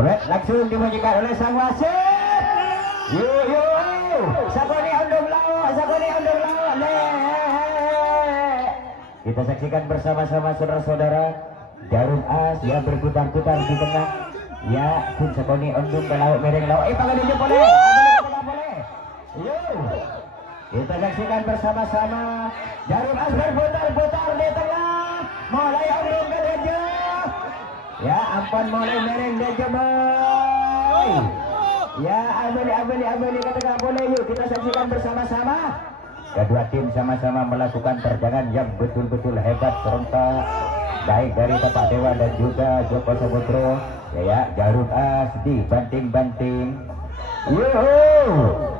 Langsung dimajukan oleh sang wasit. Yuk, Sakoni undung lawa. Kita saksikan bersama-sama saudara-saudara. Jarum as yang berputar-putar di tengah. Ya, pun Sakoni undung ke laut mereng laut. Panggil boleh. Yuk, kita saksikan bersama-sama. Jarum as berputar-putar di tengah. Mulai undung ke dejo. Ya ampun, mulai mereng dejo boy. Ya abeli katakan boleh. Yuk kita saksikan bersama-sama. Kedua tim sama-sama melakukan terjangan yang betul-betul hebat serentak, baik dari Tapak Dewa dan juga Joko Samudro. Ya, Jarum as dibanting-banting.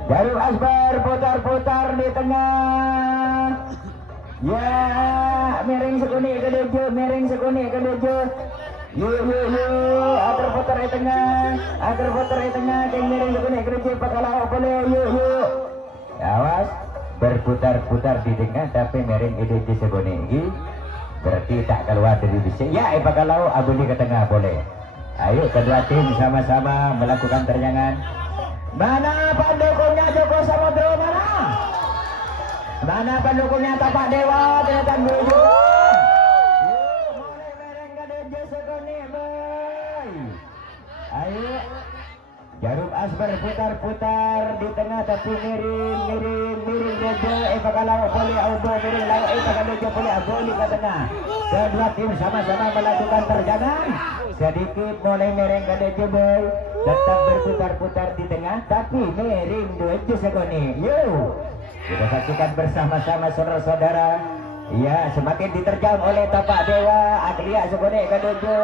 Jarum as berputar-putar di tengah. Ya, mereng sekuni ke dejo. Agar putar di tengah. Keng mereng sekuni ke dejo. Pakalau boleh. Yuk. Awas. Berputar-putar di tengah tapi mereng EDC sekuni berarti tak keluar dari bisik. Ya, kalau abuni ke tengah boleh. Ayo kedua tim sama-sama melakukan terjangan. Mana pendukungnya Joko Samudro? Mana pendukungnya Tapak Dewa? Ternyata menuju. Mulai mereng ke DJ sekuni boy. Ayo. Jarum as berputar-putar di tengah tapi miring dejo. Kalau boleh auto miring lalu kalau dejo boleh aboli ke tengah. Kedua tim sama-sama melakukan terjangan. Sedikit mulai mereng ke dejo boy. Tetap berputar-putar di tengah tapi miring dejo sekoni. Yuk kita saksikan bersama-sama saudara-saudara. Ya, semakin diterjang oleh Tapak Dewa. Aglia sekoni ke dejo.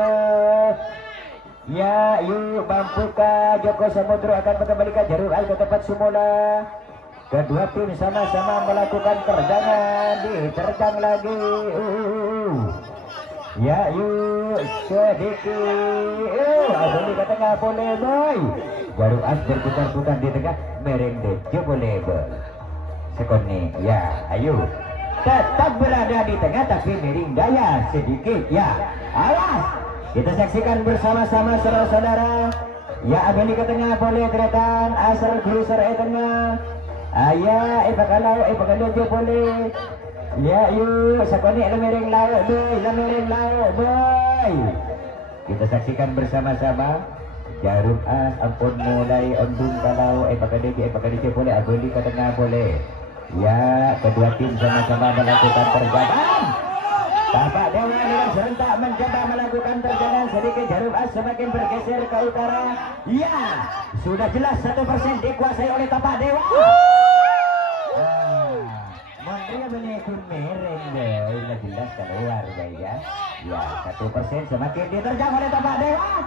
Ya, yuk mampukah Joko Samudro akan mengembalikan jarum as ke tempat semula. Kedua tim sama-sama melakukan terjangan. Diterjang lagi. Ya, yuk sedikit. Aboni ke tengah boleh boy. Jarum as berputar-putar di tengah. Mereng dejo boleh boy. Sekoni. Ya, ayo. Tetap berada di tengah tapi miring daya sedikit. Ya, awas. Kita saksikan bersama-sama saudara-saudara. Ya, abeni ke tengah boleh kelihatan. Asal cruiser tengah. Ayah, kalau dia boleh. Ya, yuk. Sakoni mereng laut boy. Kita saksikan bersama-sama. Jarum as ampun mulai undung kalau pakai dia boleh. Abeni ke tengah boleh. Ya, kedua tim sama-sama melakukan terjangan. Tapak Dewa dengan serentak mencoba melakukan terjangan. Sedikit jarum as semakin bergeser ke utara. Ya, sudah jelas 1% dikuasai oleh Tapak Dewa. Mandria menekun mereng deh. Sudah jelas keluar ya. Ya, 1% semakin diterjang oleh Tapak Dewa.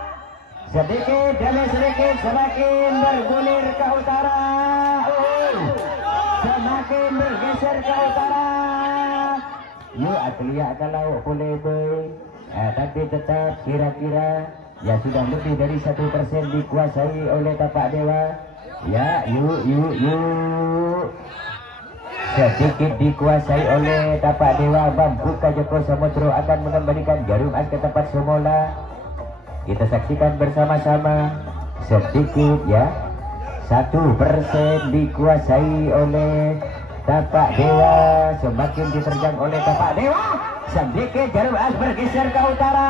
Sedikit demi sedikit semakin bergulir ke utara. Semakin bergeser ke utara. Yuk Aglia kalau boleh boy. Tapi tetap kira-kira ya sudah lebih dari 1% dikuasai oleh Tapak Dewa. Ya, yuk. Sedikit dikuasai oleh Tapak Dewa. Mampukah Joko Samudro akan mengembalikan jarum as ke tempat semula? Kita saksikan bersama-sama. Sedikit ya, 1% dikuasai oleh Tapak Dewa. Semakin diterjang oleh Tapak Dewa. Sedikit jarum as bergeser ke utara.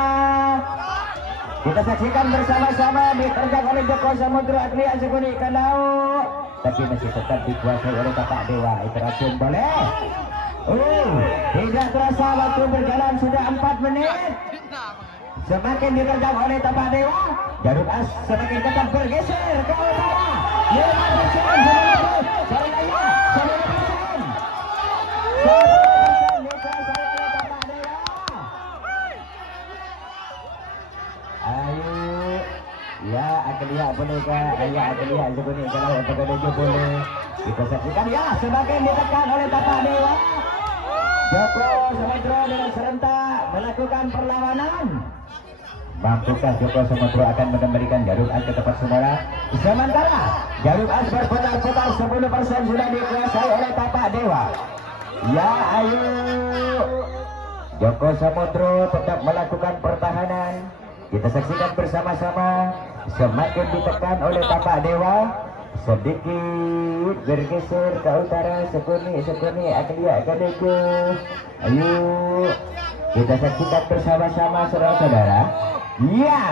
Kita saksikan bersama-sama. Diterjang oleh Joko Samudro. Aglia sekuni ke laut. Tapi masih tetap dikuasai oleh Tapak Dewa. Iteracun boleh. Tidak terasa waktu berjalan sudah 4 menit. Semakin diterjang oleh Tapak Dewa. Jarum as semakin tetap bergeser ke utara. 5%. Ya, Aglia boleh kah? Ayah Aglia boleh kalau untuk Dejo boleh. Kita saksikan ya, semakin ditekan oleh Tapak Dewa. Joko Samudro dengan serentak melakukan perlawanan. Mampukah Joko Samudro akan mengembalikan jarum as ke tempat semula? Sementara jarum as berputar-putar 10% sudah dikuasai oleh Tapak Dewa. Ya, ayo. Joko Samudro tetap melakukan pertahanan. Kita saksikan bersama-sama. semakin ditekan oleh tapak dewa. Sedikit bergeser ke utara, sekuni Aglia Gadejo. Ayo kita saksikan bersama-sama saudara-saudara. Ya,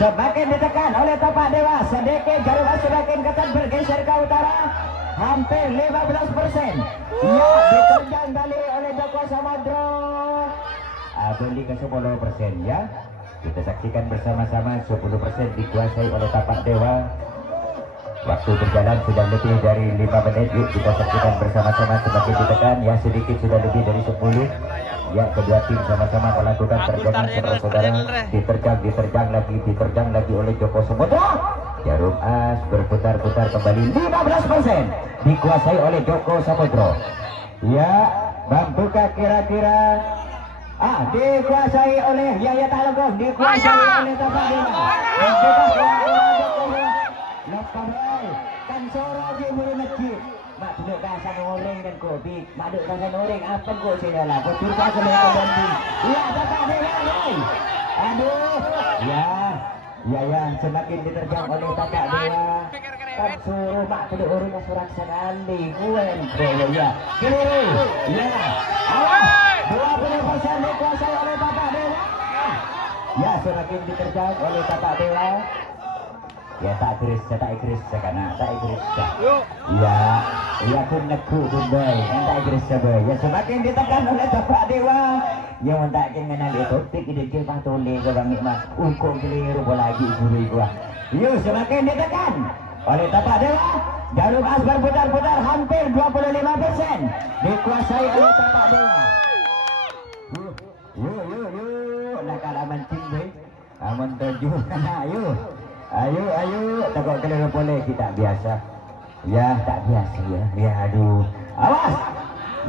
semakin ditekan oleh tapak dewa, sedikit jarum semakin ketat bergeser ke utara, hampir 15%. Ya, diterjang balik oleh Joko Samudro. Beli ke 10% ya. Kita saksikan bersama-sama 10% dikuasai oleh tapak dewa. Waktu berjalan sudah lebih dari 5 menit. Yuk kita saksikan bersama-sama semakin ditekan. Ya sedikit sudah lebih dari 10. Ya kedua tim sama-sama melakukan terjangan saudara-saudara. Diterjang lagi oleh Joko Samudro. Jarum as berputar-putar kembali 15% dikuasai oleh Joko Samudro. Ya mampukah kira-kira dikuasai oleh Yaya Talogong, dikuasai oleh tapak dewa. Kan soro di mulu masjid. Mak duduk kasan orang dan kopi. Mak duduk kasan orang apa kok sini lah. Betul tak kena kopi. Ya tapak dewa. Aduh. Ya semakin diterjang oleh tapak dewa. Kan suruh mak duduk orang surat sekali. Kuen ya. Keliru. Ya. Awas. 20% dikuasai oleh tapak dewa. Ya semakin diterjang oleh tapak dewa. Ya tak ikhris sekana tak ikhris. Ya pun neku pun boy, tak ikhris boy. Ya semakin ditekan oleh tapak dewa. Ya tak kenal itu topik ide ke patole ke bang nikmat. Kok keliru lagi suri gua. Yo semakin ditekan oleh tapak dewa. Jarum as berputar-putar hampir 25% dikuasai oleh tapak dewa. Yo nak kalah mancing boy. Aman tujuh kana yo. Ayo, takut keliru boleh kita biasa. Ya, tak biasa ya. Ya, aduh. Awas.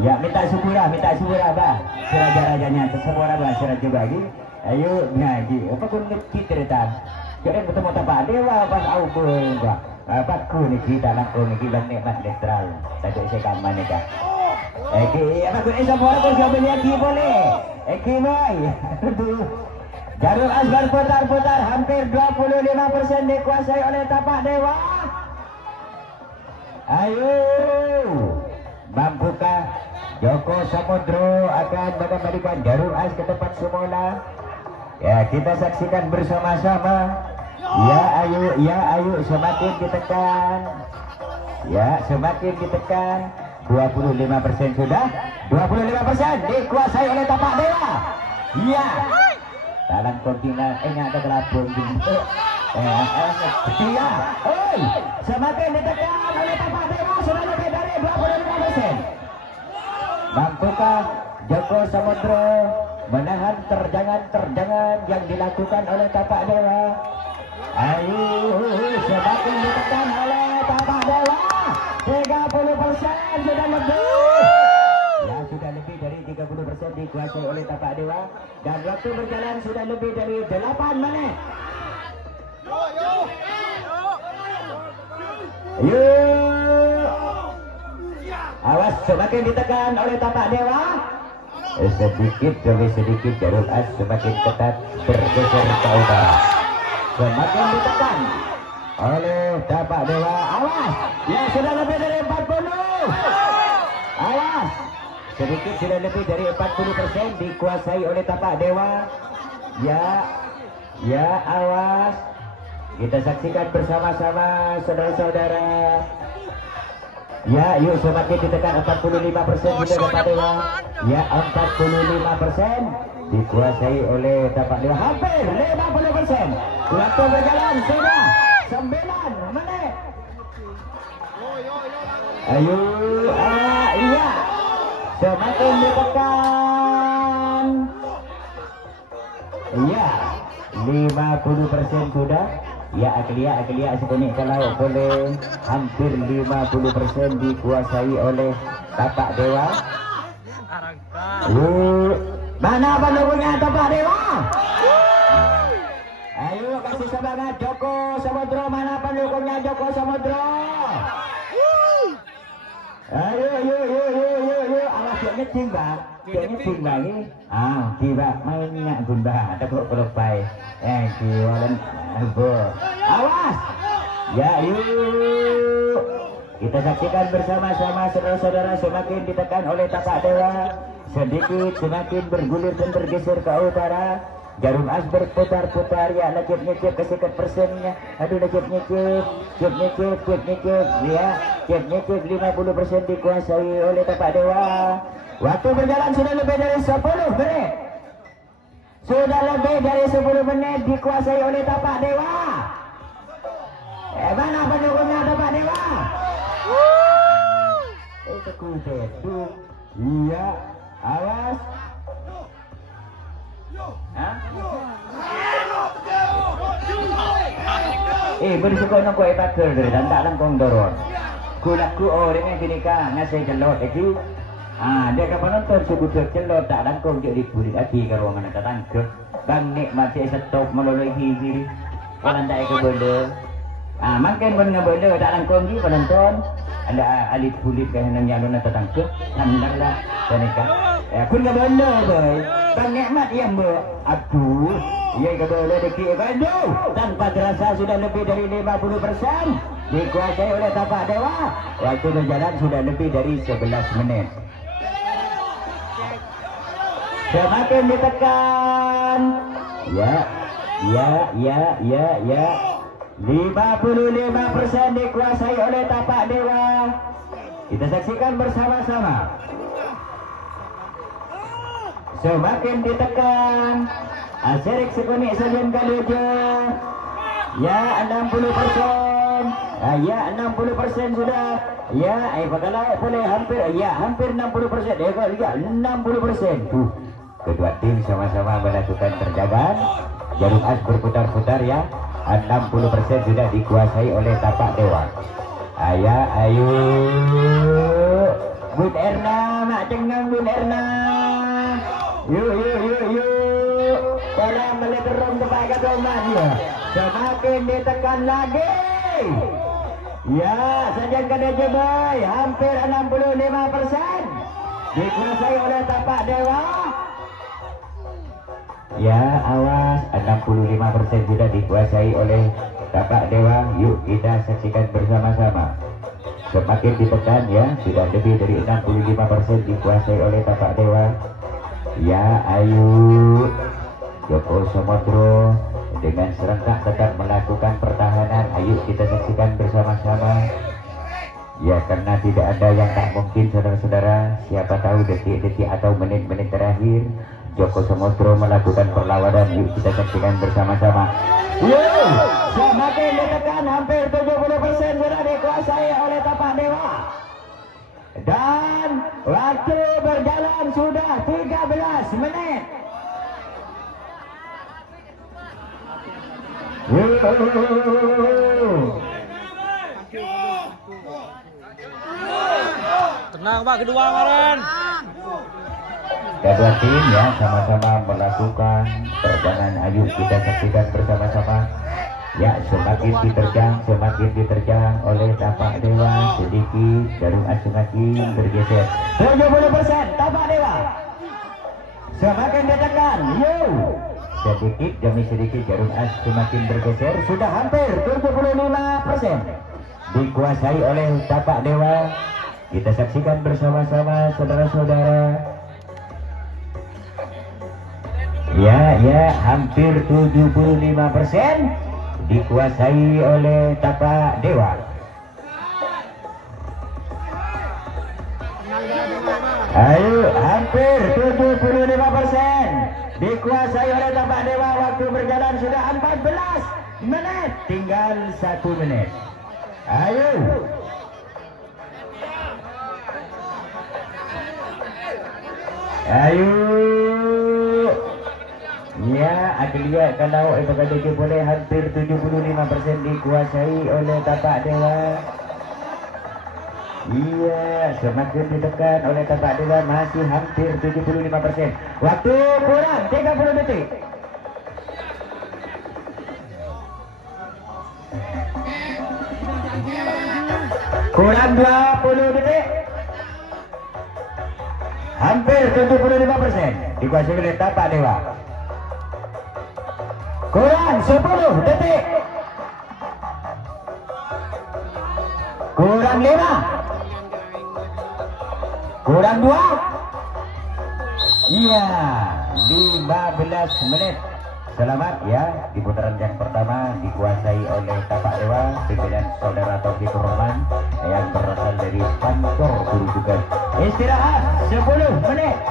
Ya, minta syukurah, bah. Seraja-rajanya tersemua bah, seraja bagi. Ayo, ngaji. Apa pun kita cerita. Jadi bertemu tapak dewa pas aku enggak. Apa ku ni kita nak ni kita nikmat netral. Tadi saya kaman ni kak. Apa ku semua aku siapa lagi boleh. Boy. Aduh. Jarum as berputar-putar hampir 25% dikuasai oleh tapak dewa. Ayo, mampukah Joko Samudro akan mengembalikan jarum as ke tempat semula? Ya kita saksikan bersama-sama. Ya ayo semakin ditekan. Ya semakin ditekan. 25% sudah. 25% dikuasai oleh tapak dewa. Ya. Dalam kontinal enggak ada kelabung gitu. Iya. Semakin ditekan oleh tapak dewa sudah lebih dari 25%. Mampukah Joko Samudro menahan terjangan-terjangan yang dilakukan oleh tapak dewa? Ayo, semakin ditekan oleh tapak dewa. 30% sudah lebih. Ya sudah lebih dari 30% dikuasai oleh tapak dewa dan waktu berjalan sudah lebih dari 8 menit. Awas semakin ditekan oleh tapak dewa. Sedikit demi sedikit jarum as semakin ketat bergeser ke utara. Semakin ditekan oleh tapak dewa. Awas, ya sudah lebih dari 40. Awas. Sedikit sudah lebih dari 40% dikuasai oleh tapak dewa. Ya awas. Kita saksikan bersama-sama saudara-saudara. Ya yuk semakin ditekan 45% juga tapak dewa. Ya 45% dikuasai oleh tapak dewa. Hampir 50%. Waktu berjalan sudah 9 menit. Ayo iya. Semakin ditekan. Ya 50% sudah. Ya Aglia sebanyak kalau boleh hampir 50% dikuasai oleh tapak dewa. Mana pendukungnya tapak dewa? Ayo kasih semangat Joko Samudro. Mana pendukungnya Joko Samudro? Ayo. Awas nyeting bang, nyeting bang ini. Tiba mainnya gunda, ada kok pai. Kiwalan, awas. Ya yuk, kita saksikan bersama-sama saudara-saudara semakin ditekan oleh tapak dewa, sedikit semakin bergulir dan bergeser ke utara. Jarum as berputar-putar ya, nyecip kesikat persennya. Aduh nyecip ya, nyecip 50% dikuasai oleh tapak dewa. Waktu berjalan sudah lebih dari 10 menit. Sudah lebih dari 10 menit dikuasai oleh tapak dewa. Mana pendukungnya tapak dewa? Itu kudet tuh. Iya, awas. Bersukono ko ipakir dari dan tak langkong dorong. Kulaku orangnya gini kan ngasih celot itu. Dia kapan nonton suku celot tak langkong jadi kulit lagi ke ruangan tak tangkep. Bang nikmati stop melalui hiji. Orang tak ikut benda. Makin benda benda tak langkong di penonton. Ada alit kulit kahanan yang nona tak tangkep. Nampak senika. Kun nggak benda boy. Bang nikmat yang aduh. Ia keboleh deki Bandung tanpa terasa sudah lebih dari 50% dikuasai oleh tapak dewa. Waktu berjalan sudah lebih dari 11 menit. Semakin ditekan. Ya. 55% dikuasai oleh tapak dewa. Kita saksikan bersama-sama. Semakin ditekan. Aserik sekuni sajian kaluja. Ya 60%. Ya 60% sudah. Ya kalau boleh hampir 60%. Kalau lihat 60%. Kedua tim sama-sama melakukan terjagaan. Jarum as berputar-putar ya. 60% sudah dikuasai oleh tapak dewa. Ayo Bun Erna, nak cengang Bun Erna. Yuk. Kalau meleterong kepada Doman ya. Semakin ditekan lagi. Ya, sajian KDJ Boy hampir 65% dikuasai oleh tapak dewa. Ya, awas 65% sudah dikuasai oleh tapak dewa. Yuk kita saksikan bersama-sama. Semakin ditekan ya, sudah lebih dari 65% dikuasai oleh tapak dewa. Ya, ayo Joko Samudro dengan serentak tetap melakukan pertahanan. Ayo kita saksikan bersama-sama. Ya, karena tidak ada yang tak mungkin saudara-saudara. Siapa tahu detik-detik atau menit-menit terakhir Joko Samudro melakukan perlawanan. Yuk kita saksikan bersama-sama. Yuk, semakin ditekan hampir 70% sudah dikuasai oleh tapak dewa. Dan waktu berjalan sudah 13 menit. Tenang Pak, kedua kemarin. Kedua tim ya sama-sama melakukan perjalanan. Ayo kita saksikan bersama-sama. Ya, semakin diterjang oleh tapak dewa. Sedikit jarum as semakin bergeser. 70% tapak dewa. Semakin ditekan. Sedikit demi sedikit jarum as semakin bergeser. Sudah hampir 75% dikuasai oleh tapak dewa. Kita saksikan bersama-sama saudara-saudara. Ya, hampir 75% dikuasai oleh tapak dewa. Ayo, hampir 75% dikuasai oleh tapak dewa. Waktu berjalan sudah 14 menit, tinggal 1 menit. Ayo. Ya, aku lihat kalau itu kata boleh hampir 75% dikuasai oleh tapak dewa. Iya, semakin ditekan oleh tapak dewa, masih hampir 75%. Waktu kurang 30 detik. Kurang 20 detik. hampir 75% dikuasai oleh Tapak Dewa. Kurang 10 detik. Kurang 5. Kurang 2. Iya, 15 menit. Selamat ya, di putaran yang pertama dikuasai oleh Tapak Dewa pimpinan saudara Taufik Roman yang berasal dari Pancor Guru juga. Istirahat 10 menit.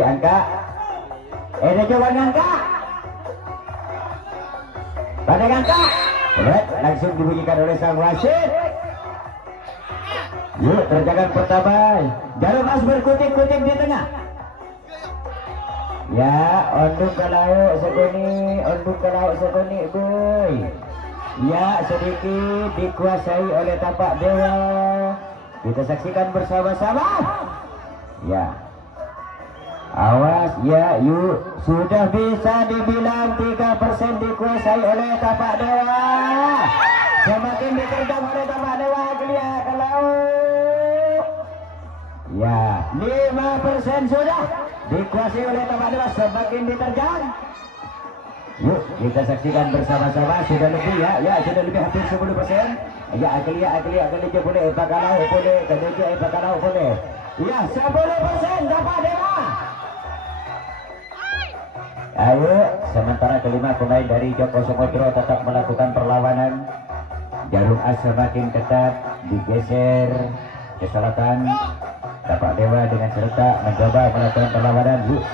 Angka ada jawaban angka pada angka langsung dibunyikan oleh sang wasit. Yuk terjaga pertama Jarum As berkutik-kutik di tengah ya. Onduk kalau segoni boy ya, sedikit dikuasai oleh Tapak Dewa. Kita saksikan bersama-sama ya. Awas ya, yuk sudah bisa dibilang 3% dikuasai oleh Tapak Dewa. Semakin diterjang oleh Tapak Dewa, kelihatan kalau ya 5% sudah dikuasai oleh Tapak Dewa, semakin diterjang. Yuk kita saksikan bersama-sama, sudah lebih ya, sudah lebih hampir 10%. Ya akli boleh, bakalau boleh, kedeja bakalau boleh. Ya 10% Tapak Dewa. Ayo, sementara kelima pemain dari Joko Sumodro tetap melakukan perlawanan. Jarum As semakin ketat, digeser ke selatan. Tapak Dewa dengan serentak mencoba melakukan perlawanan. Yuk,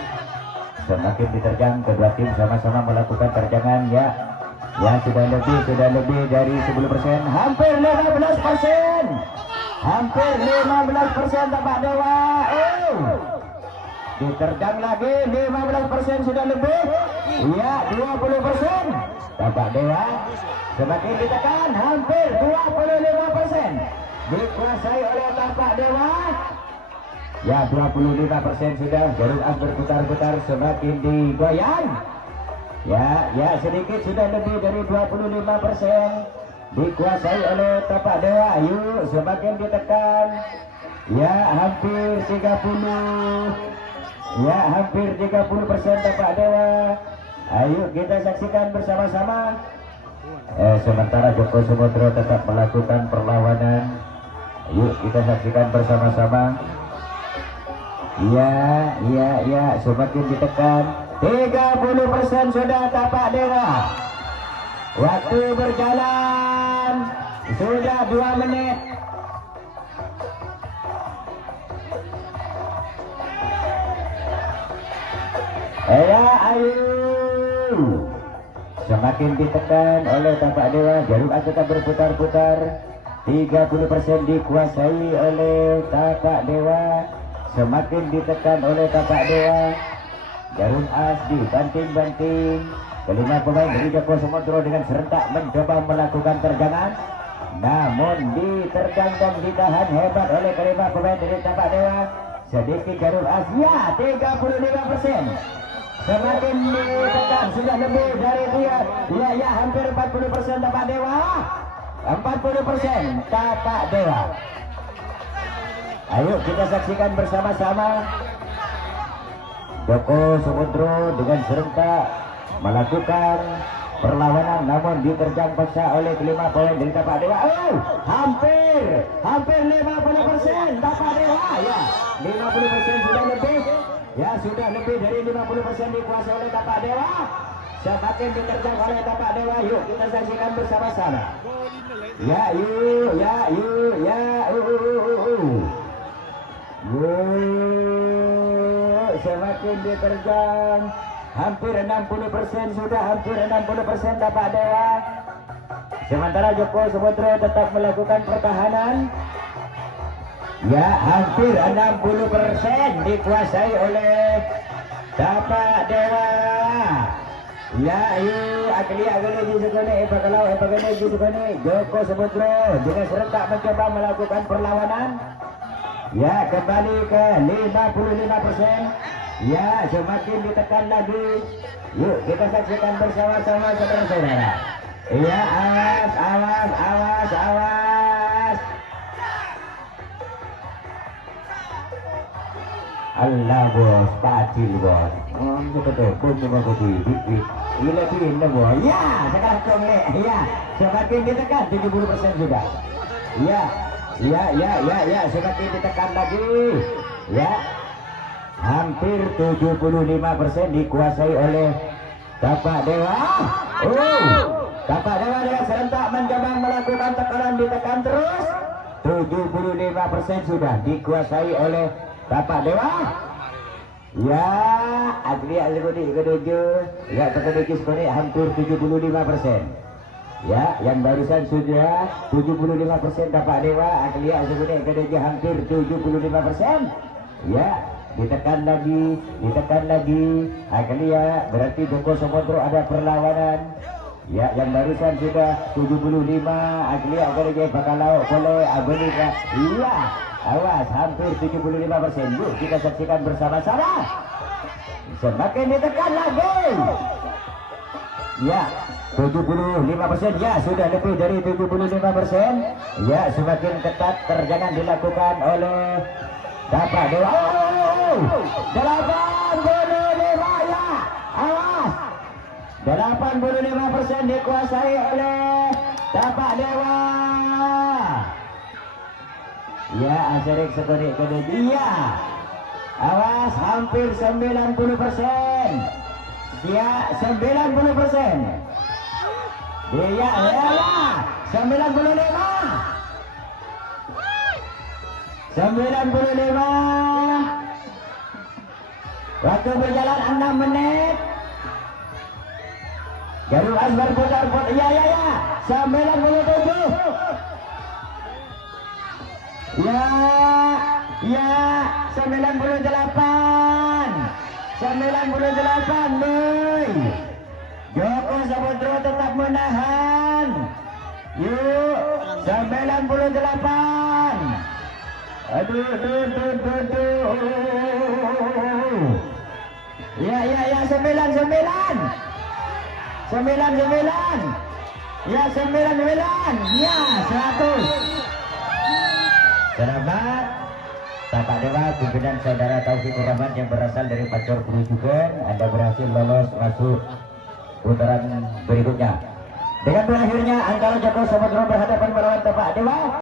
semakin diterjang, kedua tim sama-sama melakukan terjangan ya. Ya sudah lebih dari 10%, hampir 15%. Hampir 15% Tapak Dewa. Diterjang lagi 15% sudah lebih. Iya 20%. Tapak Dewa semakin ditekan, hampir 25% dikuasai oleh Tapak Dewa. Ya 25% sudah. Jarum As berputar-putar, semakin digoyang. Ya sedikit sudah lebih dari 25% dikuasai oleh Tapak Dewa. Yuk semakin ditekan. Ya hampir 30. Ya hampir 30% Tapak Dewa. Ayo kita saksikan bersama-sama. Sementara Joko Sumodro tetap melakukan perlawanan. Yuk kita saksikan bersama-sama. Ya semakin ditekan. 30% sudah Tapak Dewa. Waktu berjalan sudah 2 menit. Ayo semakin ditekan oleh Tapak Dewa. Jarum As tetap berputar-putar. 30% dikuasai oleh Tapak Dewa. Semakin ditekan oleh Tapak Dewa. Jarum As dibanting-banting. Kelima pemain dari Joko Sumodro dengan serentak mencoba melakukan terjangan, namun diterjang dan ditahan hebat oleh kelima pemain dari Tapak Dewa. Sedikit Jarum As ya 35%. Semakin ditekan, sudah lebih dari dia. Ya hampir 40% Tapak Dewa. 40% Tapak Dewa. Ayo kita saksikan bersama-sama. Joko Sumodro dengan serentak melakukan perlawanan, namun diterjang paksa oleh kelima pemain dari Tapak Dewa. Hampir 50% Tapak Dewa. Ya 50% sudah lebih. Ya sudah lebih dari 50% dikuasai oleh Tapak Dewa. Semakin diterjang oleh Tapak Dewa. Yuk kita saksikan bersama-sama. Semakin diterjang, hampir 60% sudah, hampir 60% Tapak Dewa. Sementara Joko Sumodro tetap melakukan pertahanan. Ya hampir 60% dikuasai oleh Tapak Dewa. Ya akli Jusukone bakalau Jusukone. Joko Sumodro dengan serentak mencoba melakukan perlawanan. Ya, kembali ke 55%. Ya, semakin ditekan lagi. Yuk, kita saksikan bersama-sama saudara-saudara. Ya, awas, awas, awas, awas. Allah bos, pacil bos. Betul, betul, betul. Gila pindah bos. Ya, sekarang kongek. Ya, semakin ditekan 70% sudah. Ya, ya, semakin ditekan lagi. Ya, hampir 75% dikuasai oleh Tapak Dewa. Tapak Dewa dengan serentak mencoba melakukan tekanan, ditekan terus. 75% sudah dikuasai oleh Tapak Dewa. Ya, agria segini ketujuh. Ya, terkejut sekali hampir 75%. Ya, yang barusan sudah 75% Tapak Dewa. Agria segini ketujuh hampir 75%. Ya, ditekan lagi. Agria berarti Joko Samudro ada perlawanan. Ya, yang barusan sudah 75. Agria bakal lauk oleh Abenika. Iya. Awas, hampir 75%. Yuk kita saksikan bersama-sama. Semakin ditekan lagi. Ya, 75%. Ya, sudah lebih dari 75%. Ya, semakin ketat terjangan dilakukan oleh Tapak Dewa. 85 ya. Awas. 85% dikuasai oleh Tapak Dewa. Ya, Aserik sekodik dia. Awas, hampir 90%. Dia 90%. Dia 95. 95. Waktu berjalan 6 menit. Jarum Asbar putar. Ya. 97. Ya, 98 nih. Joko Samudro tetap menahan. Yuk, 98. Aduh. Ya, 99. Ya, 99. Ya, 100. Selamat Tapak Dewa, pimpinan saudara Taufikur Rahman yang berasal dari Pacor Kerujukan. Anda berhasil lolos masuk putaran berikutnya. Dengan berakhirnya antara Joko Samudro berhadapan melawan Tapak Dewa.